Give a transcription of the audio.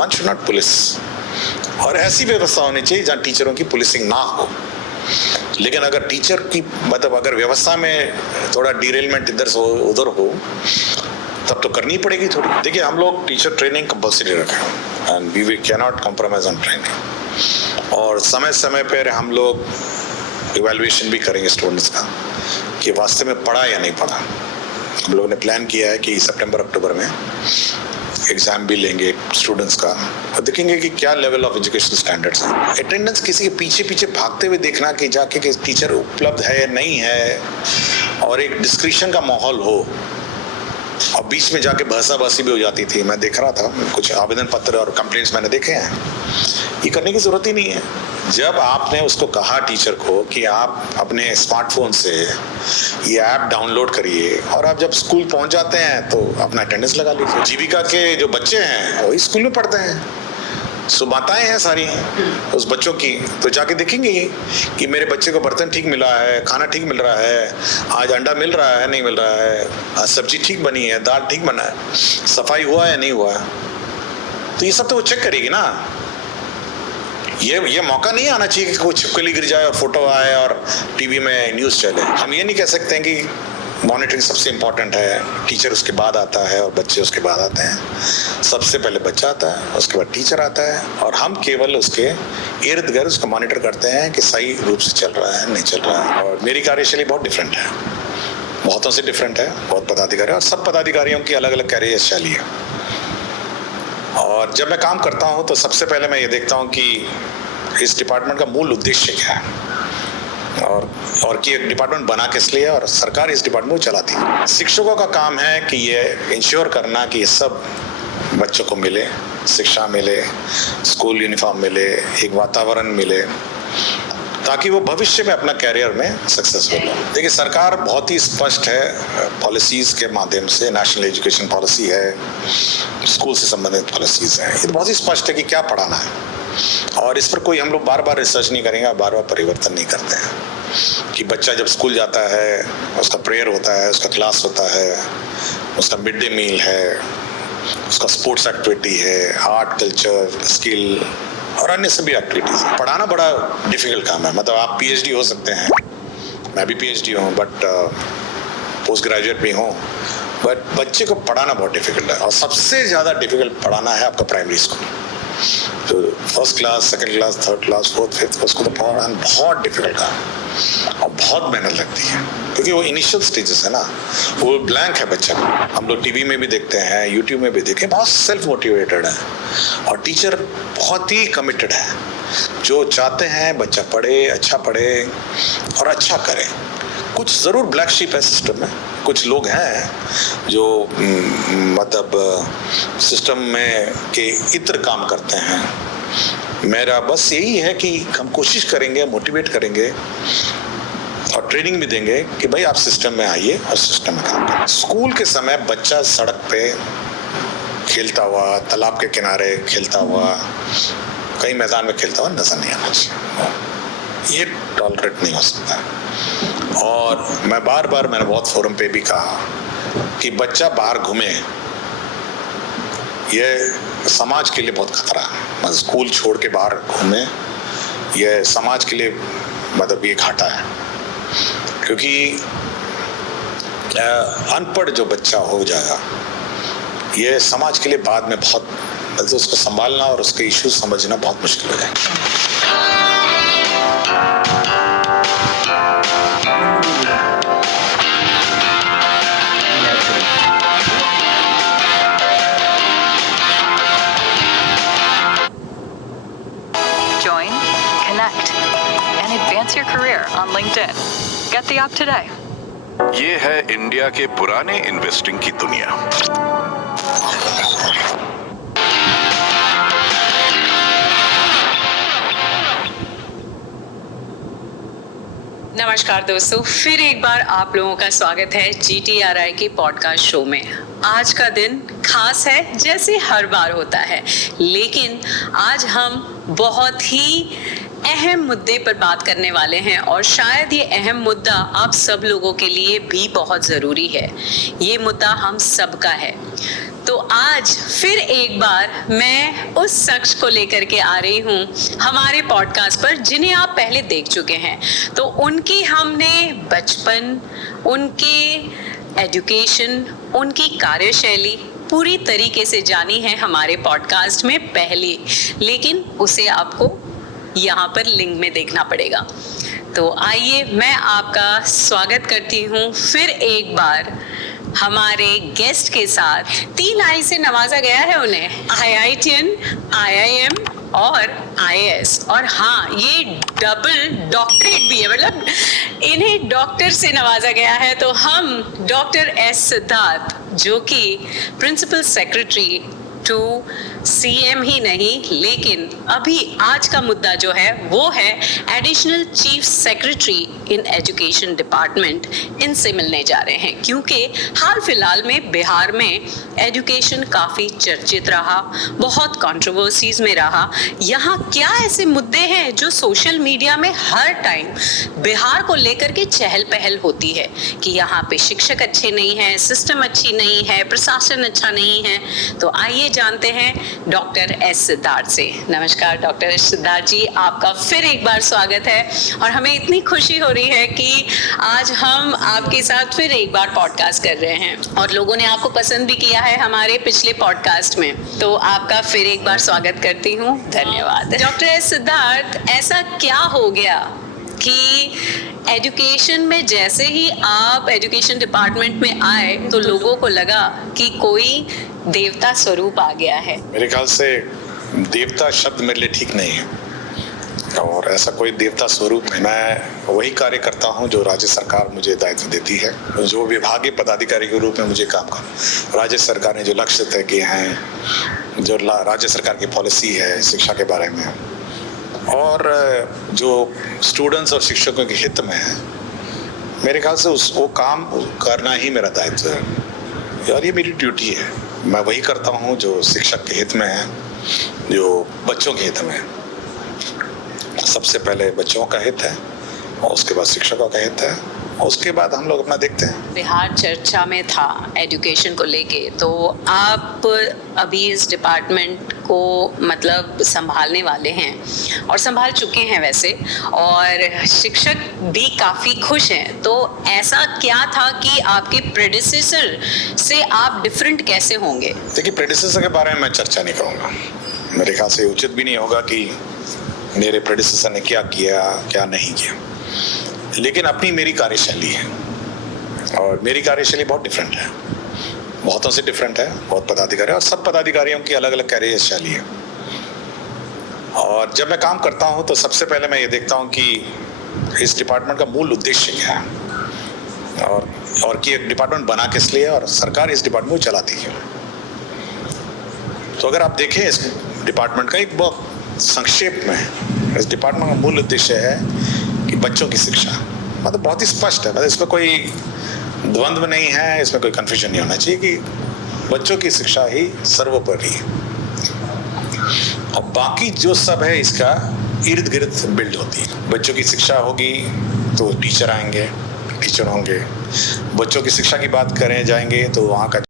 One should not police, और ऐसी व्यवस्था होनी चाहिए जहाँ टीचरों की पुलिसिंग ना हो। लेकिन अगर टीचर की मतलब अगर व्यवस्था में थोड़ा डिरेलमेंट इधर से उधर हो तब तो करनी पड़ेगी थोड़ी। देखिए, हम लोग टीचर ट्रेनिंग कंपल्सरी रखें and we can not compromise on training, और समय समय पर हम लोग इवैल्यूएशन भी करेंगे स्टूडेंट्स का कि वास्तव में पढ़ा या नहीं पढ़ा। हम लोगों ने प्लान किया है कि सितंबर अक्टूबर में एग्जाम भी लेंगे स्टूडेंट्स का और देखेंगे कि क्या लेवल ऑफ एजुकेशन स्टैंडर्ड्स है। अटेंडेंस किसी के पीछे पीछे भागते हुए देखना कि जाके कि टीचर उपलब्ध है नहीं है, और एक डिस्क्रिशन का माहौल हो, और बीच में जाके बहसाबासी भी हो जाती थी। मैं देख रहा था कुछ आवेदन पत्र और कंप्लेंट्स मैंने देखे हैं। ये करने की जरूरत ही नहीं है। जब आपने उसको कहा टीचर को कि आप अपने स्मार्टफोन से ये ऐप डाउनलोड करिए, और आप जब स्कूल पहुंच जाते हैं तो अपना अटेंडेंस लगा लीजिए। जीविका के जो बच्चे हैं वही स्कूल में पढ़ते हैं, सुमाताएं हैं सारी उस बच्चों की, तो जाके देखेंगे कि मेरे बच्चे को बर्तन ठीक मिला है, खाना ठीक मिल रहा है, आज अंडा मिल रहा है नहीं मिल रहा है, आज सब्जी ठीक बनी है, दाल ठीक बना है, सफाई हुआ है नहीं हुआ है। तो ये सब तो वो चेक करेगी ना। ये मौका नहीं आना चाहिए कि कोई छिपकली गिर जाए और फोटो आए और टीवी में न्यूज़ चले। हम ये नहीं कह सकते हैं कि मॉनिटरिंग सबसे इम्पोर्टेंट है, टीचर उसके बाद आता है और बच्चे उसके बाद आते हैं। सबसे पहले बच्चा आता है, उसके बाद टीचर आता है, और हम केवल उसके इर्द गिर्द उसको मॉनिटर करते हैं कि सही रूप से चल रहा है नहीं चल रहा है। और मेरी कार्यशैली बहुत डिफरेंट है, बहुतों से डिफरेंट है, बहुत पदाधिकारी, और सब पदाधिकारियों की अलग अलग कार्यशैली है। और जब मैं काम करता हूँ तो सबसे पहले मैं ये देखता हूँ कि इस डिपार्टमेंट का मूल उद्देश्य क्या है, और कि एक डिपार्टमेंट बना किस लिए, और सरकार इस डिपार्टमेंट को चलाती है। शिक्षकों का काम है कि ये इंश्योर करना कि ये सब बच्चों को मिले, शिक्षा मिले, स्कूल यूनिफॉर्म मिले, एक वातावरण मिले, ताकि वो भविष्य में अपना कैरियर में सक्सेसफुल हो। देखिए, सरकार बहुत ही स्पष्ट है पॉलिसीज के माध्यम से। नेशनल एजुकेशन पॉलिसी है, स्कूल से संबंधित पॉलिसीज हैं, ये तो बहुत ही स्पष्ट है कि क्या पढ़ाना है, और इस पर कोई हम लोग बार बार रिसर्च नहीं करेंगे, बार बार परिवर्तन नहीं करते हैं। कि बच्चा जब स्कूल जाता है उसका प्रेयर होता है, उसका क्लास होता है, उसका मिड डे मील है, उसका स्पोर्ट्स एक्टिविटी है, आर्ट कल्चर स्किल और अन्य सभी एक्टिविटीज। पढ़ाना बड़ा डिफिकल्ट काम है। मतलब आप पीएचडी हो सकते हैं, मैं भी पीएचडी हूँ, बट पोस्ट ग्रेजुएट भी हूँ, बट बच्चे को पढ़ाना बहुत डिफिकल्ट है। और सबसे ज़्यादा डिफिकल्ट पढ़ाना है आपका प्राइमरी स्कूल। तो first class, second class, third class, fourth, fifth, उसको तो पढ़ाना बहुत डिफिकल्ट है और बहुत मेहनत लगती है, क्योंकि वो इनिशियल स्टेजेस है ना, वो ब्लैंक है बच्चा। हम लोग टीवी में भी देखते हैं, यूट्यूब में भी देखें, बहुत सेल्फ मोटिवेटेड है, और टीचर बहुत ही कमिटेड है, जो चाहते हैं बच्चा पढ़े, अच्छा पढ़े और अच्छा करे। कुछ ज़रूर ब्लैक शीप है सिस्टम में, कुछ लोग हैं जो मतलब सिस्टम में के इतर काम करते हैं। मेरा बस यही है कि हम कोशिश करेंगे, मोटिवेट करेंगे और ट्रेनिंग भी देंगे कि भाई आप सिस्टम में आइए और सिस्टम में काम करें। स्कूल के समय बच्चा सड़क पे खेलता हुआ, तालाब के किनारे खेलता हुआ, कहीं मैदान में खेलता हुआ नजर नहीं आना चाहिए। ये टॉलरेट नहीं हो सकता। और मैंने बहुत फोरम पे भी कहा कि बच्चा बाहर घूमे, ये समाज के लिए बहुत खतरा है। मतलब स्कूल छोड़ के बाहर घूमे, ये समाज के लिए मतलब ये घाटा है, क्योंकि अनपढ़ जो बच्चा हो जाएगा, ये समाज के लिए बाद में बहुत मतलब उसको संभालना और उसके इश्यूज समझना बहुत मुश्किल हो जाएगा। Join, connect, and advance your career on LinkedIn. Get the app today. ये है इंडिया के पुराने इन्वेस्टिंग की दुनिया। नमस्कार दोस्तों, फिर एक बार आप लोगों का स्वागत है GTRI के पॉडकास्ट शो में। आज का दिन खास है, जैसे हर बार होता है, लेकिन आज हम बहुत ही अहम मुद्दे पर बात करने वाले हैं, और शायद ये अहम मुद्दा आप सब लोगों के लिए भी बहुत ज़रूरी है। ये मुद्दा हम सबका है। तो आज फिर एक बार मैं उस शख्स को लेकर के आ रही हूँ हमारे पॉडकास्ट पर जिन्हें आप पहले देख चुके हैं। तो उनकी हमने बचपन, उनके एजुकेशन, उनकी कार्यशैली पूरी तरीके से जानी है हमारे पॉडकास्ट में पहले, लेकिन उसे आपको यहाँ पर लिंक में देखना पड़ेगा। तो आइए मैं आपका स्वागत करती हूँ फिर एक बार हमारे गेस्ट के साथ। 3 आई से नवाजा गया है उन्हें, IITian, IIM और IAS, और हाँ ये डबल डॉक्टरेट भी है, मतलब इन्हें डॉक्टर से नवाजा गया है। तो हम डॉक्टर S सिद्धार्थ, जो कि प्रिंसिपल सेक्रेटरी टू CM ही नहीं, लेकिन अभी आज का मुद्दा जो है वो है additional chief secretary in education department, इनसे मिलने जा रहे हैं। क्योंकि हाल फिलहाल में बिहार में एजुकेशन काफ़ी चर्चित रहा, बहुत कंट्रोवर्सीज में रहा। यहाँ क्या ऐसे मुद्दे हैं जो सोशल मीडिया में हर टाइम बिहार को लेकर के चहल पहल होती है कि यहाँ पे शिक्षक अच्छे नहीं हैं, सिस्टम अच्छी नहीं है, प्रशासन अच्छा नहीं है। तो आइए जानते हैं डॉक्टर S सिद्धार्थ से। नमस्कार डॉक्टर S सिद्धार्थ जी, आपका फिर एक बार स्वागत है और हमें इतनी खुशी हो रही है कि आज हम आपके साथ फिर एक बार पॉडकास्ट कर रहे हैं और लोगों ने आपको पसंद भी किया है हमारे पिछले पॉडकास्ट में। तो आपका फिर एक बार स्वागत करती हूँ, धन्यवाद। डॉक्टर S सिद्धार्थ, ऐसा क्या हो गया कि एजुकेशन में जैसे ही आप एजुकेशन डिपार्टमेंट में आए तो लोगों को लगा कि कोई देवता स्वरूप आ गया है? मेरे ख्याल से देवता शब्द मेरे लिए ठीक नहीं है और ऐसा कोई देवता स्वरूप नहीं। मैं वही कार्य करता हूं जो राज्य सरकार मुझे दायित्व देती है, जो विभागीय पदाधिकारी के रूप में मुझे काम कर। राज्य सरकार ने जो लक्ष्य तय किए हैं, जो राज्य सरकार की पॉलिसी है शिक्षा के बारे में, और जो स्टूडेंट्स और शिक्षकों के हित में है, मेरे ख्याल से वो काम करना ही मेरा दायित्व है और ये मेरी ड्यूटी है। मैं वही करता हूँ जो शिक्षक के हित में है, जो बच्चों के हित में है। सबसे पहले बच्चों का हित है और उसके बाद शिक्षकों का हित है और उसके बाद हम लोग अपना देखते हैं। बिहार चर्चा में था एजुकेशन को लेके, तो आप अभी इस डिपार्टमेंट को मतलब संभालने वाले हैं और संभाल चुके हैं वैसे, और शिक्षक भी काफ़ी खुश हैं। तो ऐसा क्या था कि आपके प्रेडिसेसर से आप डिफरेंट कैसे होंगे? देखिए, प्रेडिसेसर के बारे में मैं चर्चा नहीं करूँगा। मेरे ख्याल से उचित भी नहीं होगा कि मेरे प्रेडिसेसर ने क्या किया क्या नहीं किया, लेकिन अपनी मेरी कार्यशैली है और मेरी कार्यशैली बहुत डिफरेंट है, बहुतों से डिफरेंट है। बहुत पदाधिकारी और सब पदाधिकारियों की अलग अलग कार्यशैली है। और जब मैं काम करता हूं तो सबसे पहले मैं ये देखता हूं कि इस डिपार्टमेंट का मूल उद्देश्य क्या है और कि एक डिपार्टमेंट बना किस लिए और सरकार इस डिपार्टमेंट को चलाती क्यों। तो अगर आप देखें इस डिपार्टमेंट का एक बहुत संक्षेप में, इस डिपार्टमेंट का मूल उद्देश्य है कि बच्चों की शिक्षा, मतलब बहुत ही स्पष्ट है, मतलब इसमें कोई द्वंद्व नहीं है, इसमें कोई कंफ्यूजन नहीं होना चाहिए कि बच्चों की शिक्षा ही सर्वोपरि है और बाकी जो सब है इसका इर्द गिर्द बिल्ड होती है। बच्चों की शिक्षा होगी तो टीचर आएंगे, टीचर होंगे। बच्चों की शिक्षा की बात करें जाएंगे तो वहाँ का